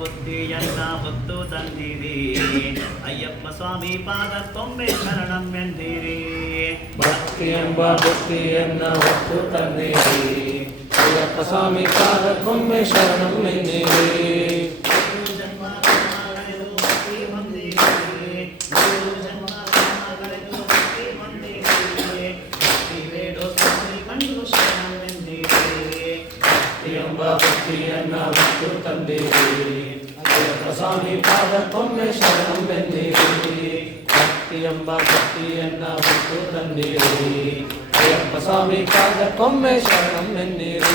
ಬುದ್ಧಿಯನ್ನ ಹೊತ್ತು ತಂದಿರಿ ಅಯ್ಯಪ್ಪ ಸ್ವಾಮಿ ಪಾದಕ್ಕೊಮ್ಮೆ ಶರಣಂ ಎಂದಿರಿ. ಭಕ್ತಿ ಎಂಬ ಬುದ್ಧಿಯನ್ನ ಹೊತ್ತು ತಂದಿರಿ ಅಯ್ಯಪ್ಪ ಸ್ವಾಮಿ ಪಾದಕ್ಕೊಮ್ಮೆ ಶರಣಂ ಎಂದಿರಿ. ಭಕ್ತಿಯನ್ನ ಹೊತ್ತು ತಂದಿರಿ ಅಯ್ಯಪ್ಪ ಸ್ವಾಮಿ ಪಾದಕ್ಕೊಮ್ಮೆ ಶರಣಂ ಎಂದಿರಿ. ಭಕ್ತಿ ಎಂಬ ಭಕ್ತಿಯನ್ನ ಹೊತ್ತು ತಂದಿರಿ ಅಯ್ಯಪ್ಪ ಸ್ವಾಮಿ ಪಾದಕ್ಕೊಮ್ಮೆ ಶರಣಂ ಎಂದಿರಿ.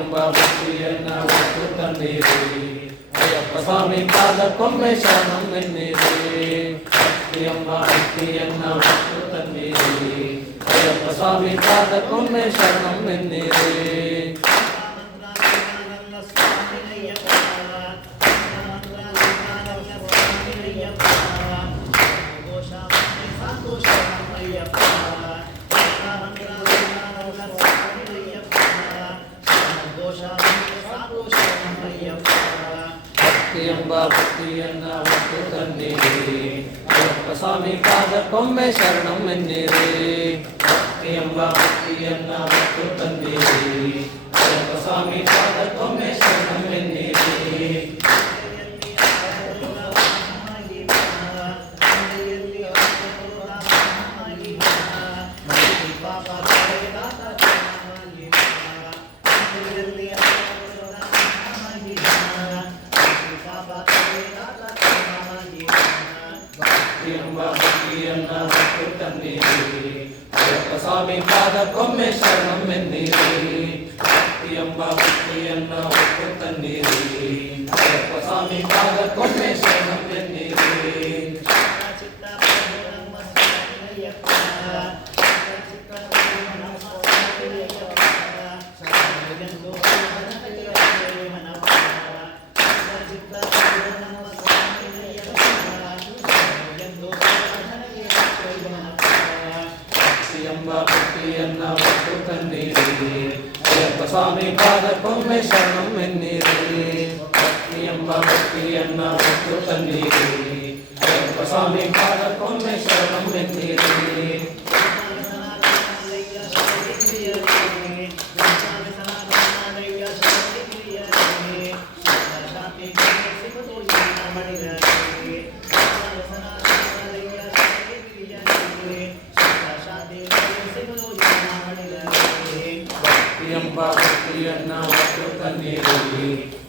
ಎಂಬ ಭಕ್ತಿಯನ್ನ ಹೊತ್ತು ತಂದಿರಿ ಅಯ್ಯಪ್ಪ ಸ್ವಾಮಿ ಪಾದಕ್ಕೊಮ್ಮೆ ಶರಣಂ ಎಂದಿರಿ. ಭಕ್ತಿ ಎಂಬ ಭಕ್ತಿಯನ್ನ ಹೊತ್ತು ತಂದಿರಿ ಅಯ್ಯಪ್ಪ ಸ್ವಾಮಿ ಪಾದಕ್ಕೊಮ್ಮೆ ಶರಣಂ ಎಂದಿರಿ. ಎಂಬ ಭಕ್ತಿಯನ್ನ ಹೊತ್ತು ತಂದಿರಿ ಅಯ್ಯಪ್ಪ ಸ್ವಾಮಿ ಪಾದಕ್ಕೊಮ್ಮೆ ಶರಣಂ ಎಂದಿರಿ. ಭಕ್ತಿ ಎಂಬ ಭಕ್ತಿಯನ್ನ ಹೊತ್ತು ತಂದಿರಿ ಅಯ್ಯಪ್ಪ ಸ್ವಾಮಿ ಪಾದಕ್ಕೊಮ್ಮೆ ಶರಣಂ ಎಂದಿರಿ. ಎಂಬ ಭಕ್ತಿಯನ್ನ ಹೊತ್ತು ತಂದಿರಿ ಅಯ್ಯಪ್ಪ ಸ್ವಾಮಿ ಪಾದಕ್ಕೊಮ್ಮೆ ಶರಣಂ ಎಂದಿರಿ. ಭಕ್ತಿ ಎಂಬ ಭಕ್ತಿಯನ್ನ ಹೊತ್ತು ತಂದಿರಿ ಅಯ್ಯಪ್ಪ ಸ್ವಾಮಿ ಪಾದಕ್ಕೊಮ್ಮೆ ಶರಣಂ ಎಂದಿರಿ. ಎಂಬ ಭಕ್ತಿಯನ್ನ ಹೊತ್ತು ತಂದಿರಿ ಅಯ್ಯಪ್ಪ ಸ್ವಾಮಿ ಪಾದಕ್ಕೊಮ್ಮೆ ಶರಣಂ ಎಂದಿರಿ. ಭಕ್ತಿ ಎಂಬ ಎಂಬ ಭಕ್ತಿಯನ್ನ ಹೊತ್ತು ತಂದಿರಿ ಅಯ್ಯಪ್ಪ ಸ್ವಾಮಿ ಪಾದಕ್ಕೊಮ್ಮೆ ಶರಣವೆನ್ನಿರಿ ಎಂಬ ಭಕ್ತಿಯನ್ನ ಹೊತ್ತು ತಂದಿರಿ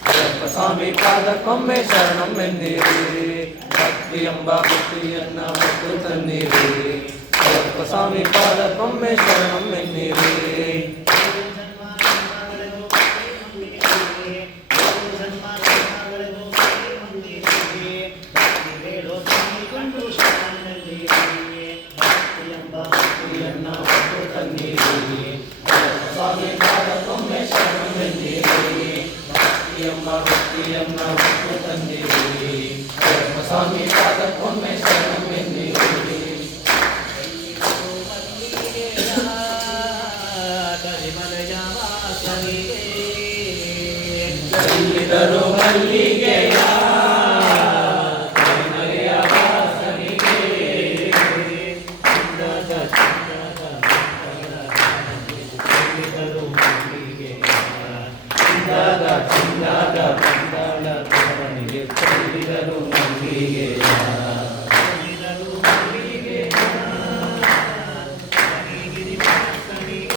ಅಯ್ಯಪ್ಪ ಸ್ವಾಮಿ ಪಾದಕ್ಕೊಮ್ಮೆ ಶರಣವೆನ್ನಿರಿ ಭಕ್ತಿ ಎಂಬ ಭಕ್ತಿಯನ್ನ ಹೊತ್ತು ತಂದಿರಿ ಅಯ್ಯಪ್ಪ ಸ್ವಾಮಿ ಪಾದಕ್ಕೊಮ್ಮೆ ಶರಣವೆನ್ನಿರಿ ಸ್ವಾಮಿ ಪಾದಕ್ಕೊಮ್ಮೆ ಶರಣವೆನ್ನಿರಿ ಎಂಬ ಭಕ್ತಿಯನ್ನ ಹೊತ್ತು ತಂದಿರಿ ಅಯ್ಯಪ್ಪ ಸ್ವಾಮಿ ಪಾದಕ್ಕೊಮ್ಮೆ ಶರಣವೆನ್ನಿರಿ ಕೈಲಿದರು ಮಲ್ಲಿಗೆ